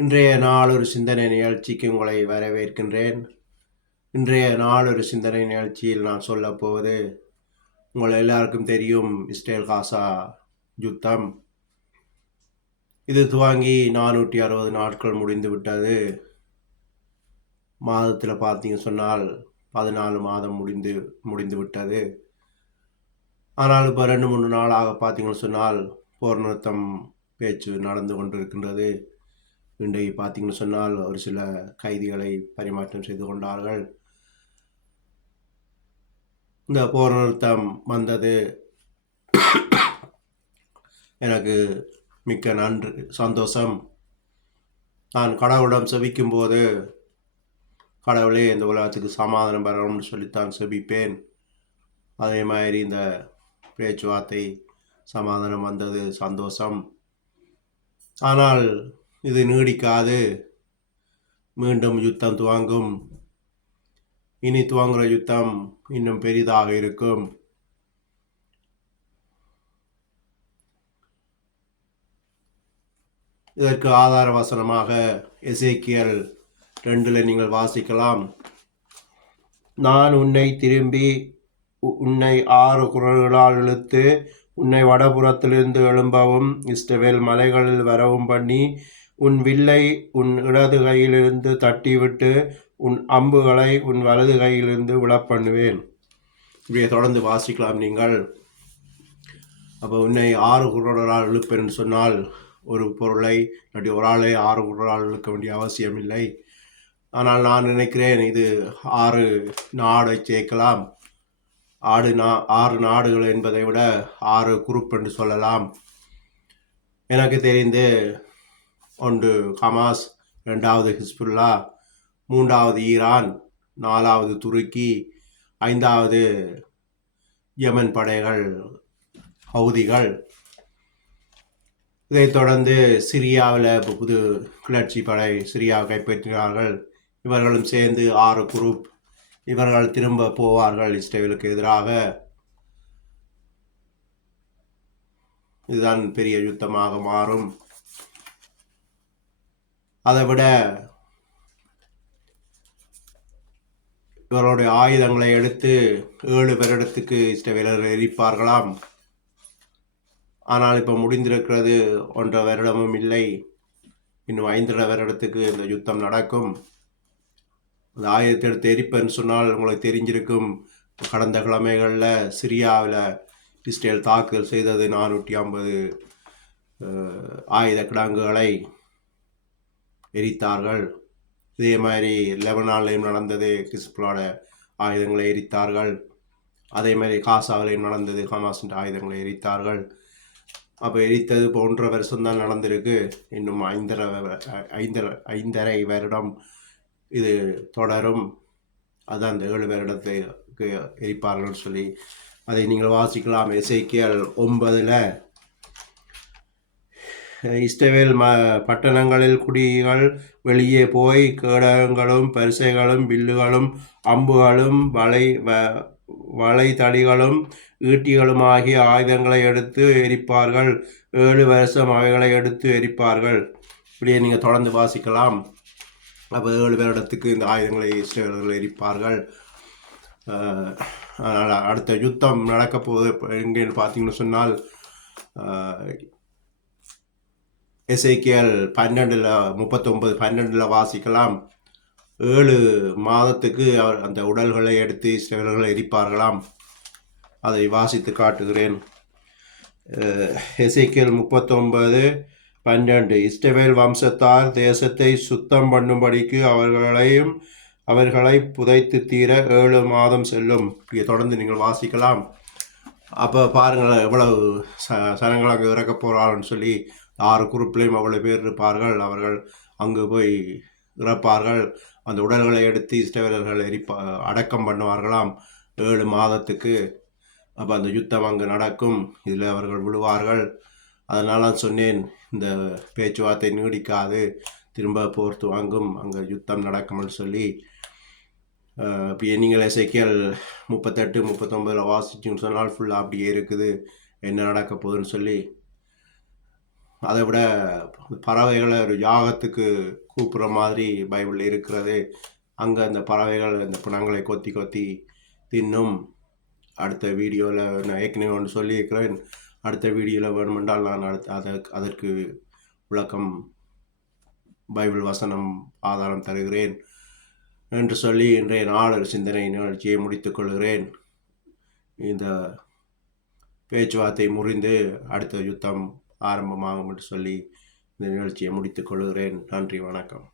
இன்றைய நாள் ஒரு சிந்தனை நிகழ்ச்சிக்கு உங்களை வரவேற்கின்றேன். இன்றைய நாள் ஒரு சிந்தனை நிகழ்ச்சியில் நான் சொல்லப் போவது, உங்கள் எல்லாருக்கும் தெரியும், இஸ்ரேல் காசா யுத்தம். இது துவங்கி 460 நாட்கள் முடிந்து விட்டது. மாதத்தில் பார்த்தீங்க சொன்னால் 14 மாதம் முடிந்து விட்டது. ஆனால் இப்போ 2-3 நாளாக பார்த்தீங்கன்னு சொன்னால் போர் நிறுத்தம் பேச்சு நடந்து கொண்டிருக்கின்றது. இன்றைக்கு பார்த்தீங்கன்னு சொன்னால் ஒரு சில கைதிகளை பரிமாற்றம் செய்து கொண்டார்கள். இந்த போர் நிறுத்தம் வந்தது எனக்கு மிக்க சந்தோஷம். நான் கடவுளிடம் செபிக்கும் போது, கடவுளே இந்த உலகத்துக்கு சமாதானம் பெறணும்னு சொல்லித்தான் செபிப்பேன். அதே மாதிரி இந்த பேச்சுவார்த்தை சமாதானம் வந்தது, சந்தோஷம். ஆனால் இது நீடிக்காது, மீண்டும் யுத்தம் துவங்கும். இனி துவங்குற யுத்தம் இன்னும் பெரிதாக இருக்கும். இதற்கு ஆதார வசனமாக எசேக்கியேல் 2 நீங்கள் வாசிக்கலாம். நான் உன்னை திரும்பி உன்னை 6 குரல்களால் இழுத்து உன்னை வடபுறத்திலிருந்து எழும்பவும் இஸ்ரவேல் மலைகளில் வரவும் பண்ணி உன் வில்லை உன் இடது கையிலிருந்து தட்டிவிட்டு உன் அம்புகளை உன் வலது கையிலிருந்து விழப்பண்ணுவேன். இப்படியே தொடர்ந்து வாசிக்கலாம் நீங்கள். அப்போ உன்னை 6 குரல்களால் இழுப்பேன்னு சொன்னால் ஒரு பொருளை ஒரு ஆளை 6 குரலால் இழுக்க வேண்டிய அவசியம் இல்லை. ஆனால் நான் நினைக்கிறேன் இது 6 நாடை சேர்க்கலாம். 6 நாடுகள் என்பதை விட 6 குரூப் என்று சொல்லலாம். எனக்கு தெரிந்து 1 ஹமாஸ், 2வது ஹிஸ்புல்லா, 3வது ஈரான், 4வது துருக்கி, 5வது யமன் படைகள், ஹவுதிகள். இதைத் தொடர்ந்து சிரியாவில் புது கிளர்ச்சி படை சிரியாவை கைப்பற்றினார்கள். இவர்களும் சேர்ந்து 6 குரூப். இவர்கள் திரும்ப போவார்கள் இஸ்ரேலுக்கு எதிராக. இதுதான் பெரிய யுத்தமாக மாறும். அதைவிட இவர்களுடைய ஆயுதங்களை எடுத்து 7 வருடத்துக்கு இஸ்ரேலர்கள் எரிப்பார்களாம். ஆனால் இப்போ முடிந்திருக்கிறது 1.5 வருடமும் இல்லை, இன்னும் 5.5 வருடத்துக்கு இந்த யுத்தம் நடக்கும். அந்த ஆயுதத்தை எடுத்து எரிப்பேன்னு சொன்னால் உங்களுக்கு தெரிஞ்சிருக்கும், கடந்த கிழமைகளில் சிரியாவில் இஸ்ரேல் தாக்குதல் செய்தது 450 ஆயுத கிடங்குகளை எரித்தார்கள். இதே மாதிரி லெபனான்லையும் நடந்தது, ஹிஸ்புல்லாவோட ஆயுதங்களை எரித்தார்கள். அதே மாதிரி காசாவிலையும் நடந்தது, ஹமாஸின் ஆயுதங்களை எரித்தார்கள். அப்போ எரித்தது இப்போ 1.5 வருஷம்தான் நடந்திருக்கு. இன்னும் 5.5 வருடம் இது தொடரும். அதுதான் அந்த 7 வருடத்துக்கு எரிப்பார்கள் சொல்லி அதை நீங்கள் வாசிக்கலாம். எசேக்கியேல் 9 இஸ்ரவேல் பட்டணங்களில் குடிகள் வெளியே போய் கேடகங்களும் பரிசைகளும் வில்லுகளும் அம்புகளும் வளைதடிகளும் ஈட்டிகளும் ஆகிய ஆயுதங்களை எடுத்து எரிப்பார்கள். 7 வருஷம் அவைகளை எடுத்து எரிப்பார்கள். இப்படியே நீங்கள் தொடர்ந்து வாசிக்கலாம். அப்போ 7 வருடத்துக்கு இந்த ஆயுதங்களை இஸ்ரேலர்கள் எரிப்பார்கள். அதனால் அடுத்த யுத்தம் நடக்க போகுது எங்கேன்னு பார்த்தீங்கன்னு சொன்னால், எசேக்கியேல் 39:12 வாசிக்கலாம். 7 மாதத்துக்கு அந்த உடல்களை எடுத்து இஸ்ரவேலர்கள் எரிப்பார்களாம். அதை வாசித்து காட்டுகிறேன். எசேக்கியேல் 39:12 இஸ்ரவேல் வம்சத்தார் தேசத்தை சுத்தம் பண்ணும்படிக்கு அவர்களை புதைத்து தீர 7 மாதம் செல்லும். இங்கே தொடர்ந்து நீங்கள் வாசிக்கலாம். அப்போ பாருங்கள் எவ்வளவு சனங்கள் அங்கே இறக்க போகிறாள்னு சொல்லி. 6 குரூப்லேயும் அவ்வளோ பேர் இருப்பார்கள். அவர்கள் அங்கு போய் இறப்பார்கள். அந்த உடல்களை எடுத்து இஸ்ரவேலர்கள் அடக்கம் பண்ணுவார்களாம் 7 மாதத்துக்கு. அப்போ அந்த யுத்தம் அங்கு நடக்கும். இதில் அவர்கள் விழுவார்கள். அதனால் நான் சொன்னேன், இந்த பேச்சுவார்த்தை நீடிக்காது, திரும்ப போர் துவங்கும், அங்கே யுத்தம் நடக்கும்னு சொல்லி. இப்போ நீங்கள் எசேக்கியேல் 38-39 வாசிச்சுன்னு சொன்னால் ஃபுல்லாக அப்படியே இருக்குது என்ன நடக்க போகுதுன்னு சொல்லி. அதை விட பறவைகளை ஒரு யாகத்துக்கு கூப்பிட்ற மாதிரி பைபிள் இருக்கிறது. அங்கே அந்த பறவைகள் இந்த பிணங்களை கொத்தி கொத்தி தின்னும். அடுத்த வீடியோவில் நான் ஏற்கனவே ஒன்று சொல்லியிருக்கிறேன். அடுத்த வீடியோவில் வேணுமென்றால் நான் அதற்கு விளக்கம் பைபிள் வசனம் ஆதாரம் தருகிறேன் என்று சொல்லி இன்றைய நாளொரு சிந்தனை நிகழ்ச்சியை முடித்துக் கொள்கிறேன். இந்த பேச்சுவார்த்தை முறிந்து அடுத்த யுத்தம் ஆரம்பமாகும் என்று சொல்லி இந்த நிகழ்ச்சியை முடித்துக் கொள்கிறேன். நன்றி, வணக்கம்.